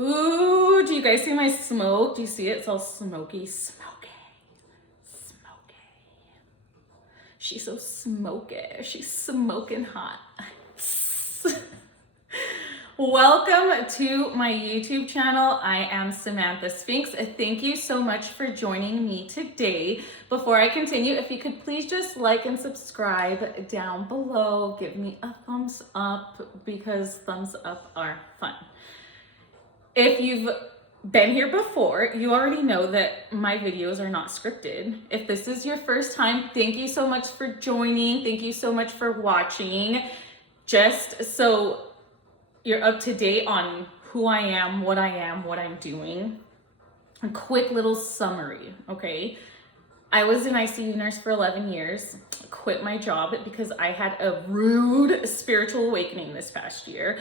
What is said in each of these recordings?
Ooh, do you guys see my smoke? Do you see it? It's all smoky, smoky, smoky. She's so smoky. She's smoking hot. Welcome to my YouTube channel. I am Samantha Sphinx. Thank you so much for joining me today. Before I continue, if you could please just like and subscribe down below. Give me a thumbs up because thumbs up are fun. If you've been here before, you already know that my videos are not scripted. If this is your first time, thank you so much for joining. Thank you so much for watching. Just so you're up to date on who I am, what I'm doing. A quick little summary, okay? I was an ICU nurse for 11 years, quit my job because I had a rude spiritual awakening this past year,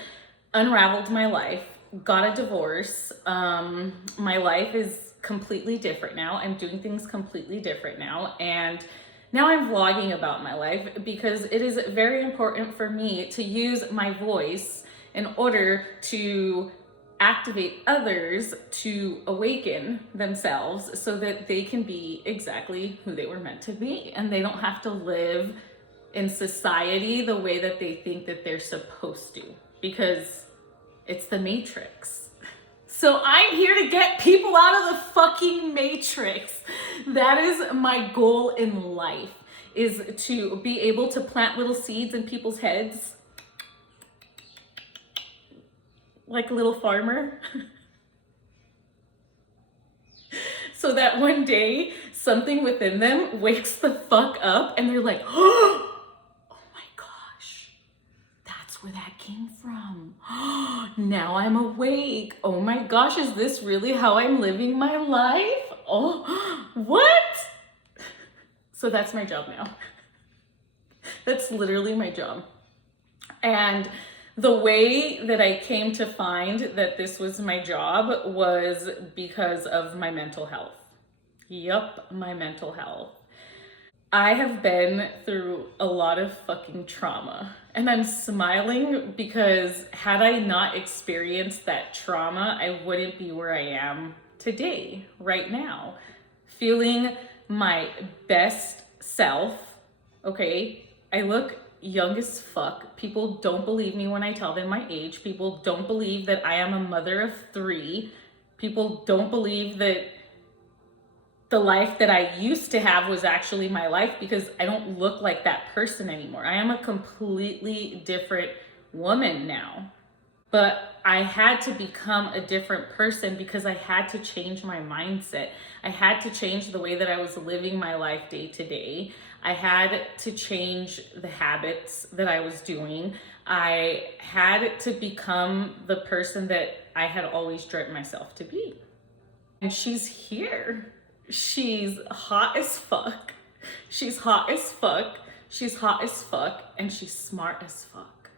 unraveled my life, got a divorce. My life is completely different now. I'm doing things completely different now. And now I'm vlogging about my life because it is very important for me to use my voice in order to activate others to awaken themselves so that they can be exactly who they were meant to be. And they don't have to live in society the way that they think that they're supposed to, because it's the Matrix. So I'm here to get people out of the fucking Matrix. That is my goal in life, is to be able to plant little seeds in people's heads like a little farmer. So that one day something within them wakes the fuck up and they're like, oh my gosh, that's where that came from. Now I'm awake. Oh my gosh, is this really how I'm living my life? Oh, what? So that's my job now. That's literally my job. And the way that I came to find that this was my job was because of my mental health. Yup, my mental health. I have been through a lot of fucking trauma, and I'm smiling because had I not experienced that trauma, I wouldn't be where I am today, right now, feeling my best self. Okay, I look young as fuck. People don't believe me when I tell them my age. People don't believe that I am a mother of 3. People don't believe that the life that I used to have was actually my life, because I don't look like that person anymore. I am a completely different woman now. But I had to become a different person because I had to change my mindset. I had to change the way that I was living my life day to day. I had to change the habits that I was doing. I had to become the person that I had always dreamt myself to be. And she's here. She's hot as fuck. She's hot as fuck. She's hot as fuck. And she's smart as fuck.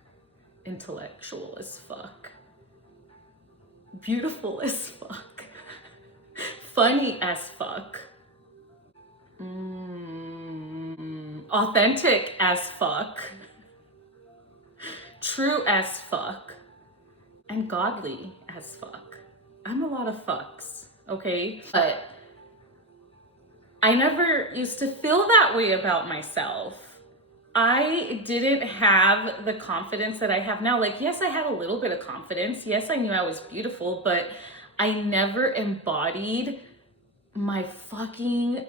Intellectual as fuck. Beautiful as fuck. Funny as fuck. Authentic as fuck. True as fuck. And godly as fuck. I'm a lot of fucks, okay? But I never used to feel that way about myself. I didn't have the confidence that I have now. Like, yes, I had a little bit of confidence. Yes, I knew I was beautiful, but I never embodied my fucking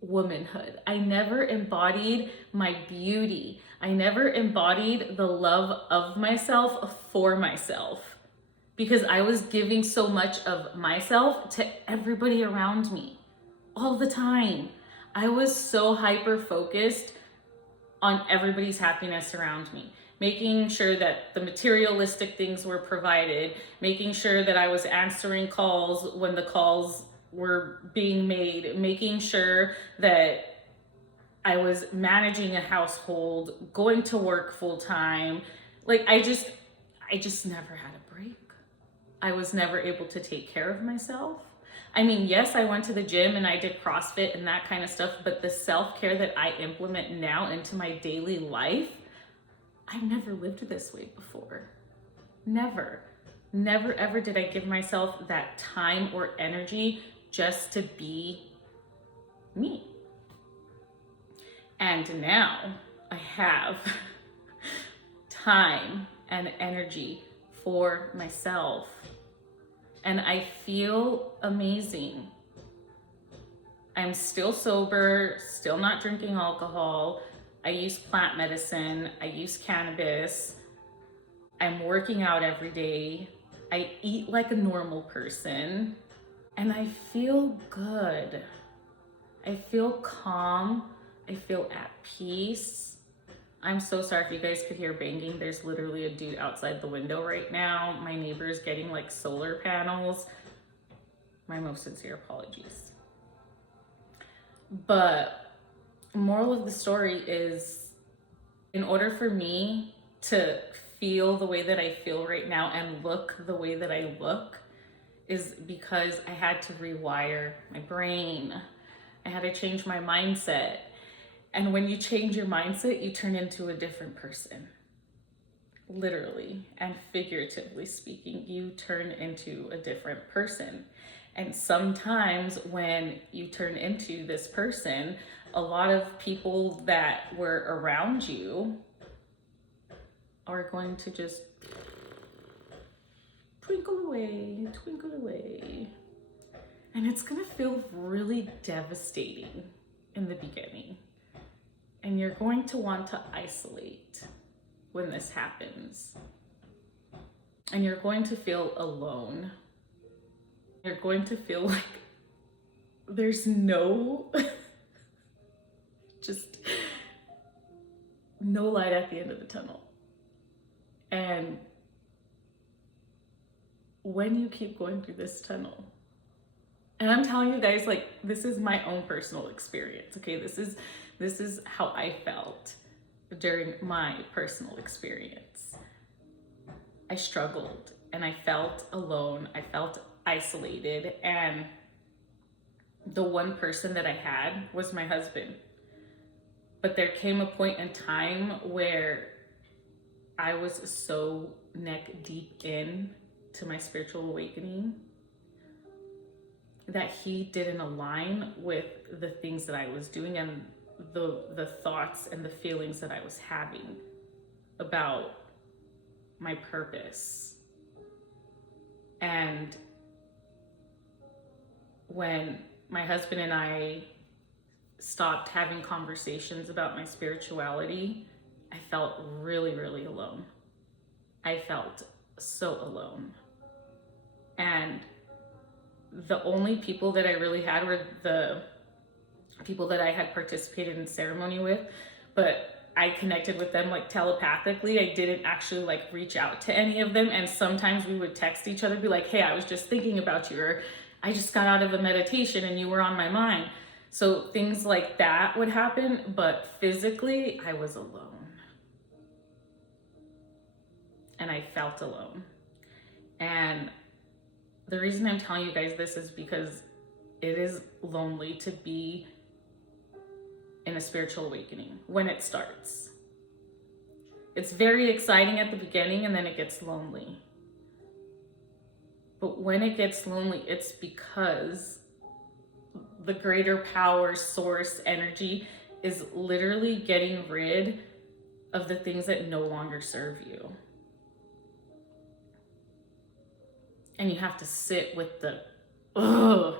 womanhood. I never embodied my beauty. I never embodied the love of myself for myself, because I was giving so much of myself to everybody around me all the time. I was so hyper focused on everybody's happiness around me, making sure that the materialistic things were provided, making sure that I was answering calls when the calls were being made, making sure that I was managing a household, going to work full time. Like, I just never had a break. I was never able to take care of myself. I mean, yes, I went to the gym and I did CrossFit and that kind of stuff, but the self-care that I implement now into my daily life, I've never lived this way before. Never. Never ever did I give myself that time or energy just to be me. And now I have time and energy for myself. And I feel amazing. I'm still sober, still not drinking alcohol. I use plant medicine. I use cannabis. I'm working out every day. I eat like a normal person. And I feel good. I feel calm. I feel at peace. I'm so sorry if you guys could hear banging. There's literally a dude outside the window right now. My neighbor's getting like solar panels. My most sincere apologies. But moral of the story is, in order for me to feel the way that I feel right now and look the way that I look, is because I had to rewire my brain. I had to change my mindset. And when you change your mindset, you turn into a different person. Literally and figuratively speaking, you turn into a different person. And sometimes when you turn into this person, a lot of people that were around you are going to just twinkle away, twinkle away. And it's gonna feel really devastating in the beginning. And you're going to want to isolate when this happens. And you're going to feel alone. You're going to feel like there's no, just no light at the end of the tunnel. And when you keep going through this tunnel, and I'm telling you guys, like, this is my own personal experience, okay? This is how I felt during my personal experience. I struggled and I felt alone. I felt isolated, and the one person that I had was my husband. But there came a point in time where I was so neck deep in to my spiritual awakening that he didn't align with the things that I was doing and the thoughts and the feelings that I was having about my purpose. And when my husband and I stopped having conversations about my spirituality, I felt really, really alone. I felt so alone. And the only people that I really had were the people that I had participated in ceremony with, but I connected with them like telepathically. I didn't actually like reach out to any of them. And sometimes we would text each other, be like, hey, I was just thinking about you, or I just got out of a meditation and you were on my mind. So things like that would happen, but physically I was alone. And I felt alone. And the reason I'm telling you guys this is because it is lonely to be in a spiritual awakening when it starts. It's very exciting at the beginning and then it gets lonely. But when it gets lonely, it's because the greater power source energy is literally getting rid of the things that no longer serve you. And you have to sit with the ugh,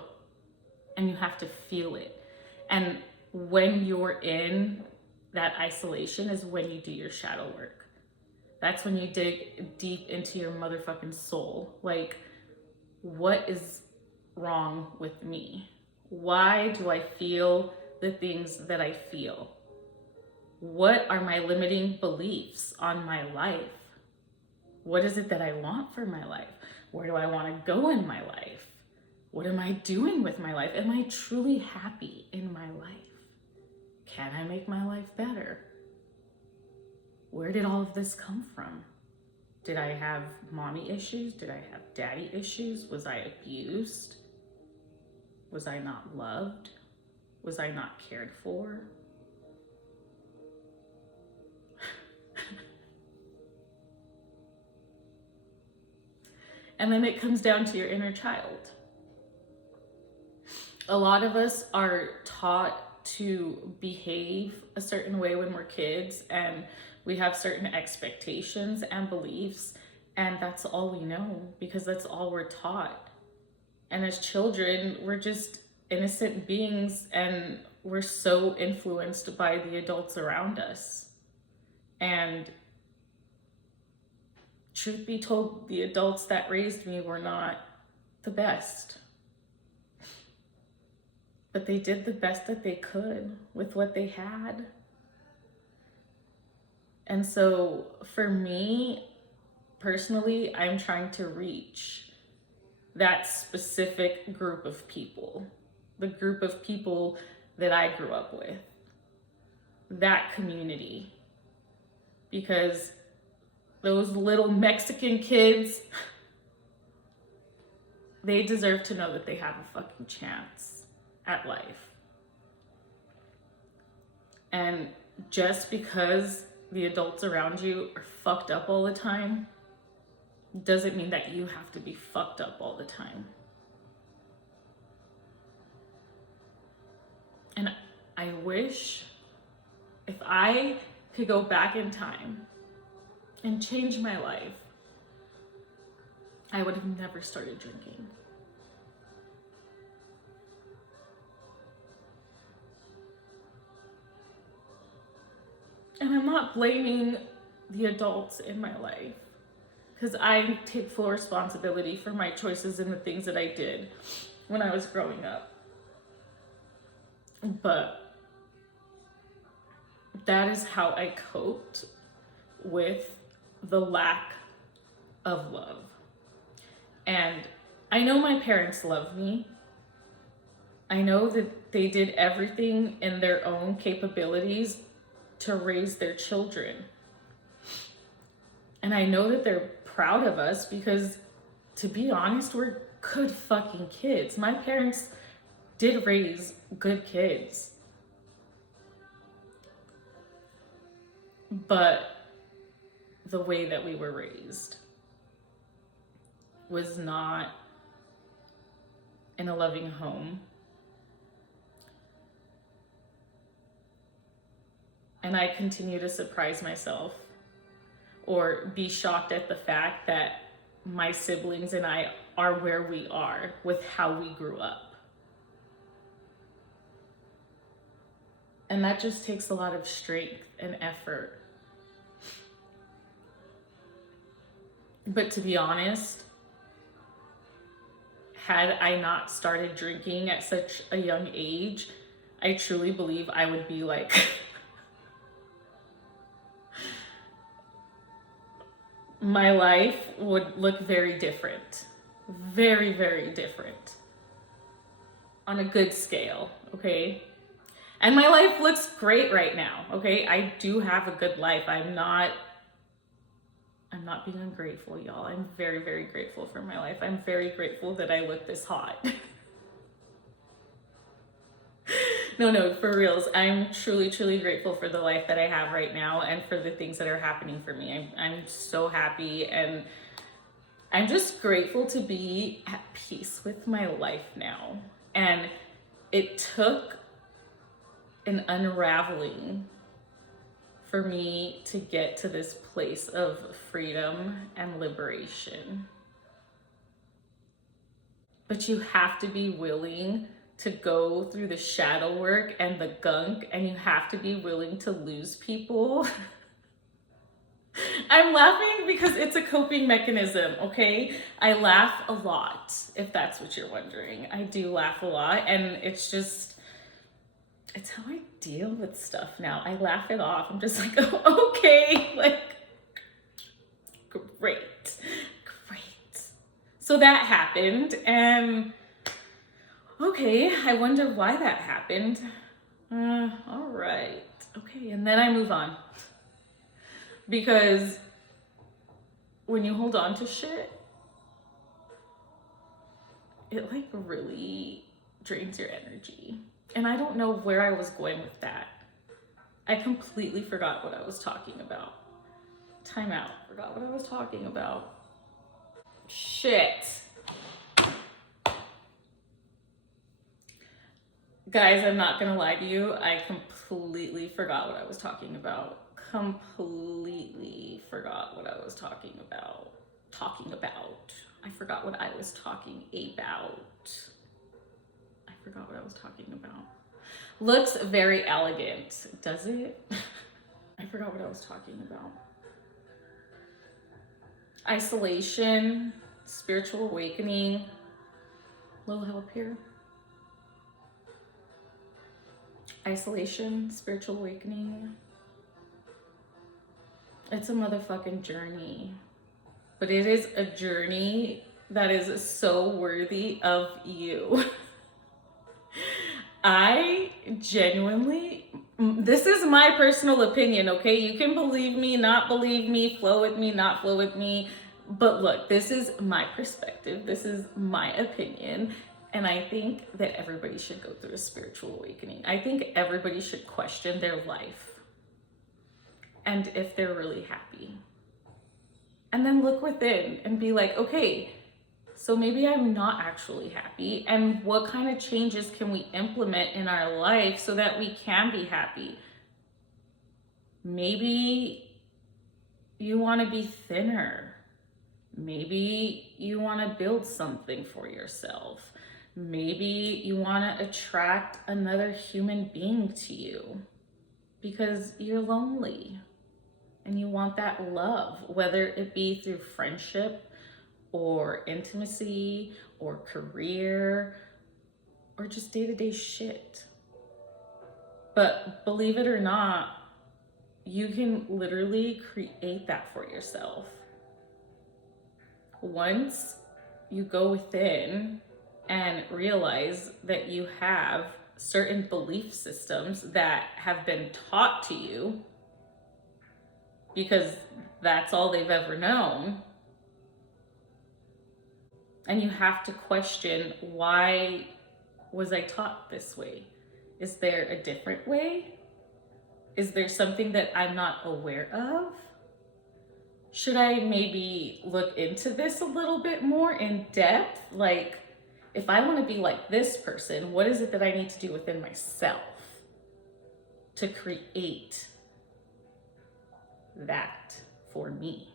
and you have to feel it. And when you're in that isolation is when you do your shadow work. That's when you dig deep into your motherfucking soul. Like, what is wrong with me? Why do I feel the things that I feel? What are my limiting beliefs on my life? What is it that I want for my life? Where do I want to go in my life? What am I doing with my life? Am I truly happy in my life? Can I make my life better? Where did all of this come from? Did I have mommy issues? Did I have daddy issues? Was I abused? Was I not loved? Was I not cared for? And then it comes down to your inner child. A lot of us are taught to behave a certain way when we're kids, and we have certain expectations and beliefs, and that's all we know because that's all we're taught. And as children, we're just innocent beings, and we're so influenced by the adults around us. And truth be told, the adults that raised me were not the best. But they did the best that they could with what they had. And so for me, personally, I'm trying to reach that specific group of people, the group of people that I grew up with, that community. Because those little Mexican kids, they deserve to know that they have a fucking chance at life. And just because the adults around you are fucked up all the time doesn't mean that you have to be fucked up all the time. And I wish if I could go back in time and change my life, I would have never started drinking. And I'm not blaming the adults in my life, because I take full responsibility for my choices and the things that I did when I was growing up. But that is how I coped with the lack of love. And I know my parents love me. I know that they did everything in their own capabilities to raise their children. And I know that they're proud of us because, to be honest, we're good fucking kids. My parents did raise good kids. But the way that we were raised was not in a loving home. And I continue to surprise myself or be shocked at the fact that my siblings and I are where we are with how we grew up. And that just takes a lot of strength and effort. But to be honest, had I not started drinking at such a young age, I truly believe I would be like my life would look very different. Very, very different. On a good scale, okay? And my life looks great right now, okay? I do have a good life. I'm not being ungrateful, y'all. I'm very, very grateful for my life. I'm very grateful that I look this hot. No, for reals. I'm truly, truly grateful for the life that I have right now and for the things that are happening for me. I'm so happy, and I'm just grateful to be at peace with my life now. And it took an unraveling for me to get to this place of freedom and liberation. But you have to be willing to go through the shadow work and the gunk, and you have to be willing to lose people. I'm laughing because it's a coping mechanism, okay? I laugh a lot, if that's what you're wondering. I do laugh a lot, and it's how I deal with stuff now. I laugh it off. I'm just like, oh, okay, like, great. So that happened, and okay, I wonder why that happened. All right, okay, and then I move on. Because when you hold on to shit, it like really drains your energy. And I don't know where I was going with that. I completely forgot what I was talking about. Time out, forgot what I was talking about. Shit. Guys, I'm not gonna lie to you. I completely forgot what I was talking about. Completely forgot what I was talking about. I forgot what I was talking about. I forgot what I was talking about. Looks very elegant, does it? I forgot what I was talking about. Isolation, spiritual awakening. Little help here. Isolation, spiritual awakening. It's a motherfucking journey. But it is a journey that is so worthy of you. I genuinely, this is my personal opinion, okay? You can believe me, not believe me, flow with me, not flow with me. But look, this is my perspective. This is my opinion. And I think that everybody should go through a spiritual awakening. I think everybody should question their life and if they're really happy. And then look within and be like, okay, so maybe I'm not actually happy. And what kind of changes can we implement in our life so that we can be happy? Maybe you want to be thinner. Maybe you want to build something for yourself. Maybe you want to attract another human being to you because you're lonely and you want that love, whether it be through friendship or intimacy or career or just day-to-day shit. But believe it or not, you can literally create that for yourself. Once you go within and realize that you have certain belief systems that have been taught to you because that's all they've ever known. And you have to question, why was I taught this way? Is there a different way? Is there something that I'm not aware of? Should I maybe look into this a little bit more in depth? Like, if I want to be like this person, what is it that I need to do within myself to create that for me?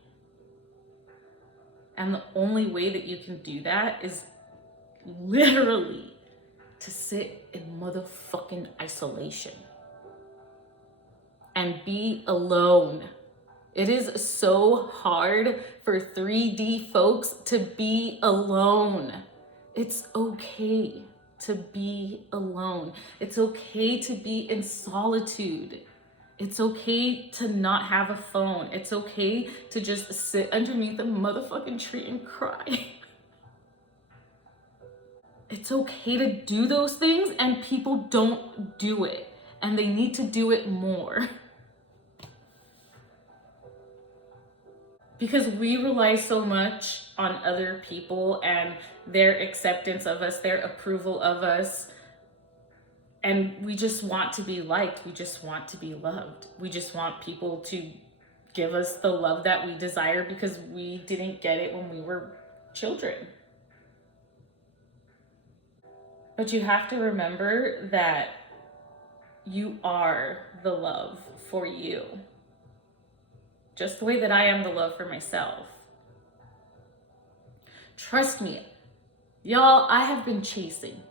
And the only way that you can do that is literally to sit in motherfucking isolation and be alone. It is so hard for 3D folks to be alone. It's okay to be alone. It's okay to be in solitude. It's okay to not have a phone. It's okay to just sit underneath a motherfucking tree and cry. It's okay to do those things, and people don't do it, and they need to do it more. Because we rely so much on other people and their acceptance of us, their approval of us. And we just want to be liked. We just want to be loved. We just want people to give us the love that we desire because we didn't get it when we were children. But you have to remember that you are the love for you. Just the way that I am the love for myself. Trust me, y'all, I've been chasing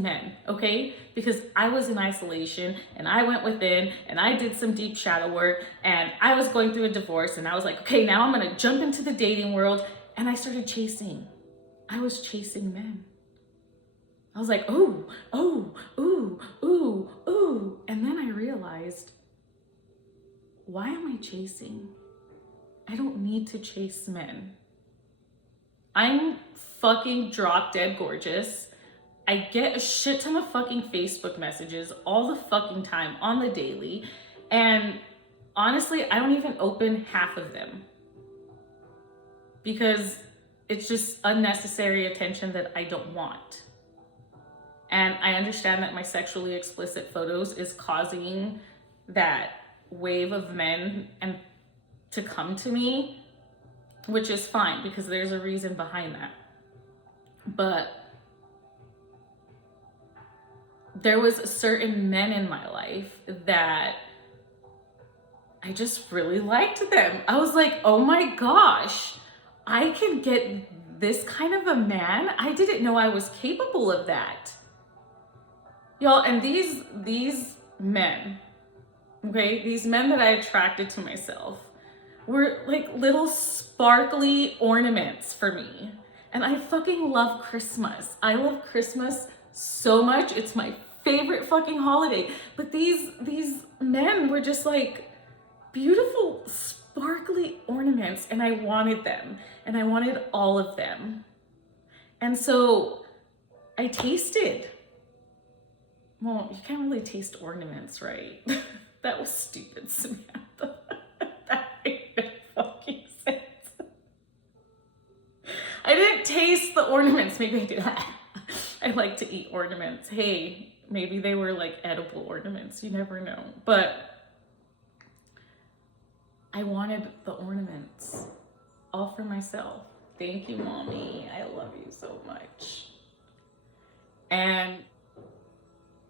men, okay? Because I was in isolation and I went within and I did some deep shadow work and I was going through a divorce and I was like, okay, now I'm gonna jump into the dating world, and I started chasing. I was chasing men. I was like, ooh, ooh, ooh, ooh, ooh. And then I realized, why am I chasing? I don't need to chase men. I'm fucking drop dead gorgeous. I get a shit ton of fucking Facebook messages all the fucking time on the daily. And honestly, I don't even open half of them because it's just unnecessary attention that I don't want. And I understand that my sexually explicit photos is causing that wave of men and to come to me which is fine because there's a reason behind that. But there was certain men in my life that I just really liked them. I was like, oh my gosh, I can get this kind of a man. I didn't know I was capable of that. Y'all, and these men, okay, these men that I attracted to myself were like little sparkly ornaments for me. And I fucking love Christmas. I love Christmas so much. It's my favorite fucking holiday. But these men were just like beautiful, sparkly ornaments, and I wanted them, and I wanted all of them. And so I tasted. Well, you can't really taste ornaments, right? That was stupid, Samantha. That made no fucking sense. I didn't taste the ornaments. Maybe I did. I like to eat ornaments. Hey, maybe they were like edible ornaments. You never know. But I wanted the ornaments all for myself. Thank you, Mommy. I love you so much. And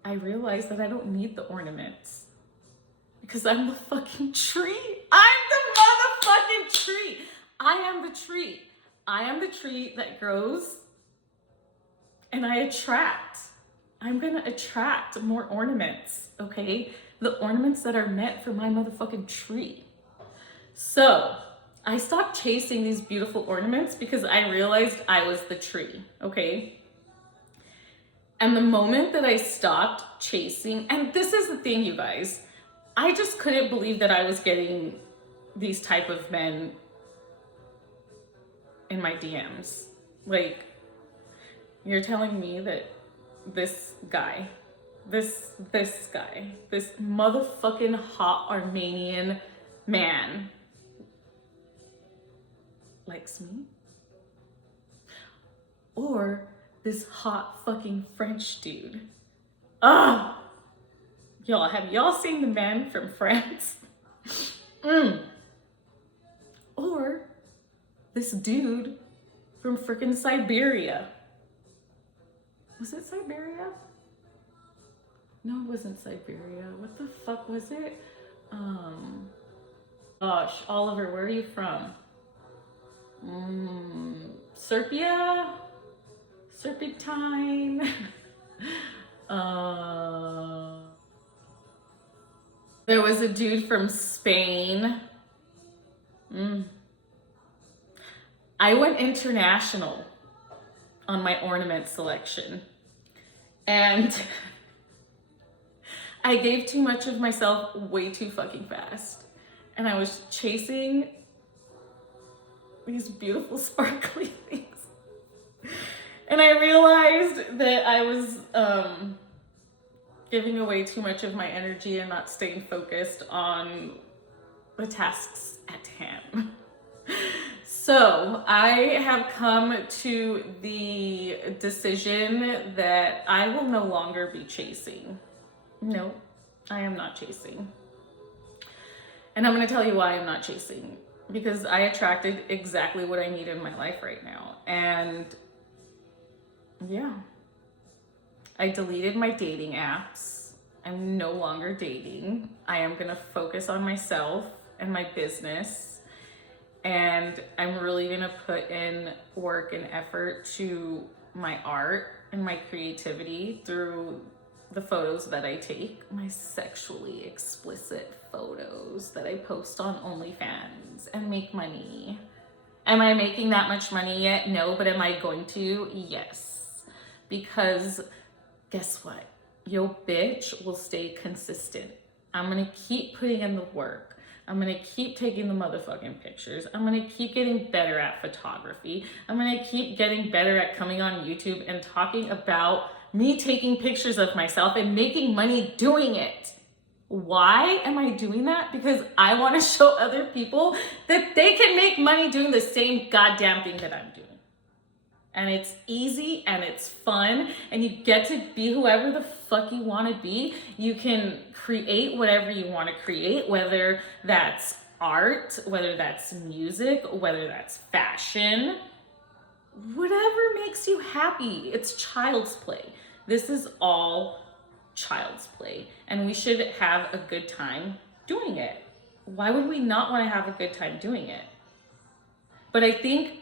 I realized that I don't need the ornaments because I'm the fucking tree. I'm the motherfucking tree. I am the tree. I am the tree that grows and I attract. I'm gonna attract more ornaments, okay? The ornaments that are meant for my motherfucking tree. So I stopped chasing these beautiful ornaments because I realized I was the tree, okay? And the moment that I stopped chasing, and this is the thing, you guys, I just couldn't believe that I was getting these type of men in my DMs. Like, you're telling me that this guy, this motherfucking hot Armenian man likes me? Or this hot fucking French dude? Y'all, have y'all seen The Man from France? Or this dude from frickin' Siberia. Was it Siberia? No, it wasn't Siberia. What the fuck was it? Gosh, Oliver, where are you from? Serbia? Serpentine? There was a dude from Spain. I went international on my ornament selection. And I gave too much of myself way too fucking fast. And I was chasing these beautiful sparkly things. And I realized that I was giving away too much of my energy and not staying focused on the tasks at hand. So I have come to the decision that I will no longer be chasing. No, I am not chasing. And I'm gonna tell you why I'm not chasing. Because I attracted exactly what I need in my life right now. And yeah, I deleted my dating apps. I'm no longer dating. I am gonna focus on myself and my business. And I'm really gonna put in work and effort to my art and my creativity through the photos that I take, my sexually explicit photos that I post on OnlyFans and make money. Am I making that much money yet? No, but am I going to? Yes. Because guess what? Yo bitch will stay consistent. I'm gonna keep putting in the work. I'm gonna keep taking the motherfucking pictures. I'm gonna keep getting better at photography. I'm gonna keep getting better at coming on YouTube and talking about me taking pictures of myself and making money doing it. Why am I doing that? Because I wanna show other people that they can make money doing the same goddamn thing that I'm doing. And it's easy and it's fun and you get to be whoever the fuck you want to be. You can create whatever you want to create, whether that's art, whether that's music, whether that's fashion, whatever makes you happy. It's child's play. This is all child's play, and we should have a good time doing it. Why would we not want to have a good time doing it? But I think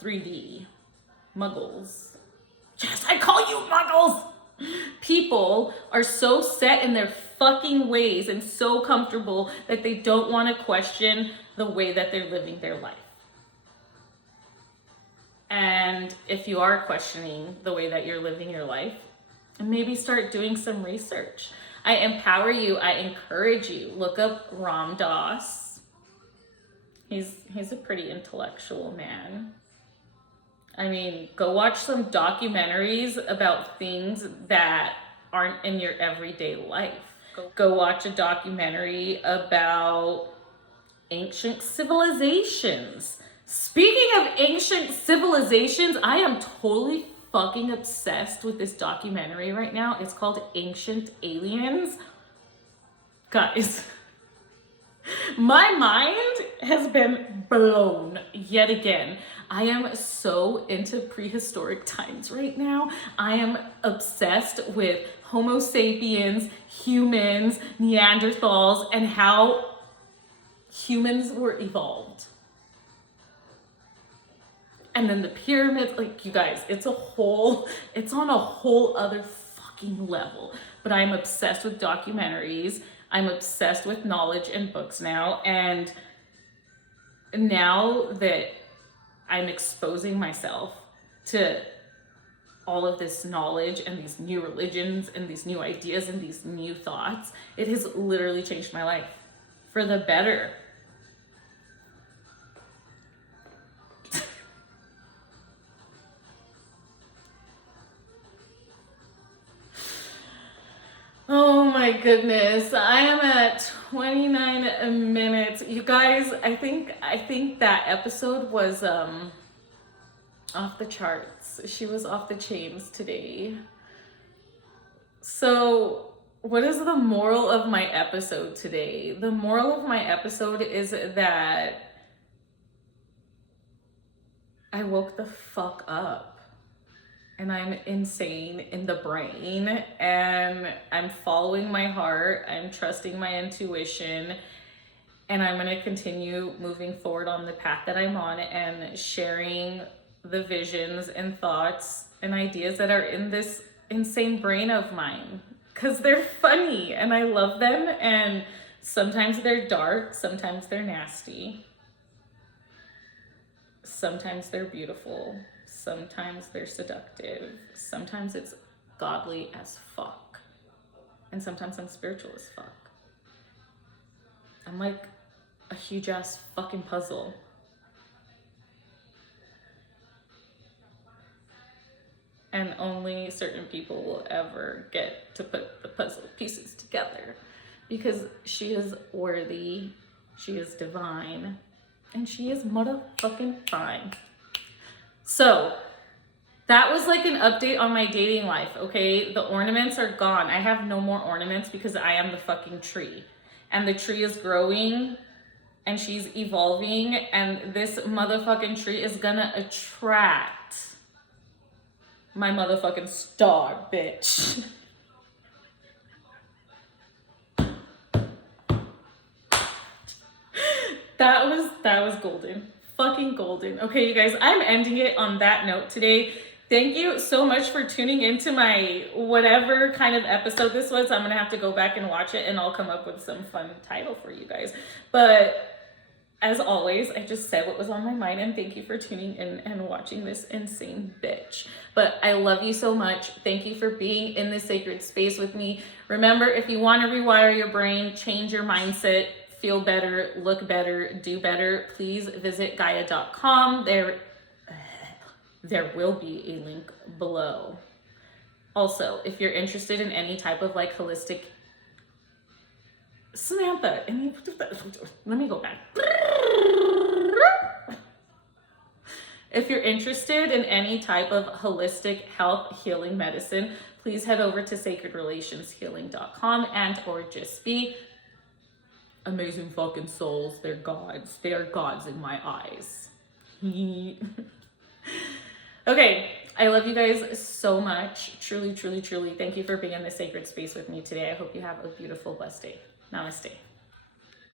3D, muggles, yes, I call you muggles! People are so set in their fucking ways and so comfortable that they don't want to question the way that they're living their life. And if you are questioning the way that you're living your life, maybe start doing some research. I empower you, I encourage you. Look up Ram Dass. He's a pretty intellectual man. I mean, go watch some documentaries about things that aren't in your everyday life. Go watch a documentary about ancient civilizations. Speaking of ancient civilizations, I am totally fucking obsessed with this documentary right now. It's called Ancient Aliens. Guys, my mind has been blown yet again. I am so into prehistoric times right now. I am obsessed with Homo sapiens, humans, Neanderthals, and how humans were evolved. And then the pyramids, like, you guys, it's on a whole other fucking level. But I'm obsessed with documentaries. I'm obsessed with knowledge and books now. And now that I'm exposing myself to all of this knowledge and these new religions and these new ideas and these new thoughts, it has literally changed my life for the better. Oh my goodness, I am at 29 minutes. You guys, I think that episode was off the charts. She was off the chains today. So what is the moral of my episode today? The moral of my episode is that I woke the fuck up. And I'm insane in the brain, and I'm following my heart, I'm trusting my intuition, and I'm gonna continue moving forward on the path that I'm on and sharing the visions and thoughts and ideas that are in this insane brain of mine, because they're funny and I love them, and sometimes they're dark, sometimes they're nasty, sometimes they're beautiful. Sometimes they're seductive. Sometimes it's godly as fuck. And sometimes I'm spiritual as fuck. I'm like a huge ass fucking puzzle. And only certain people will ever get to put the puzzle pieces together, because she is worthy, she is divine, and she is motherfucking fine. So that was like an update on my dating life, okay? The ornaments are gone. I have no more ornaments because I am the fucking tree. And the tree is growing and she's evolving, and this motherfucking tree is gonna attract my motherfucking star, bitch. That was golden. Fucking golden. Okay, you guys, I'm ending it on that note today. Thank you so much for tuning into my whatever kind of episode this was. I'm gonna have to go back and watch it, and I'll come up with some fun title for you guys. But as always, I just said what was on my mind, and thank you for tuning in and watching this insane bitch. But I love you so much. Thank you for being in this sacred space with me. Remember, if you want to rewire your brain, change your mindset, feel better, look better, do better, please visit Gaia.com. There will be a link below. Also, if you're interested in any type of like holistic, Samantha, let me go back. If you're interested in any type of holistic health healing medicine, please head over to sacredrelationshealing.com and or just be amazing fucking souls. They're gods. They are gods in my eyes. Okay, I love you guys so much. Truly, truly, truly. Thank you for being in this sacred space with me today. I hope you have a beautiful, blessed day. Namaste.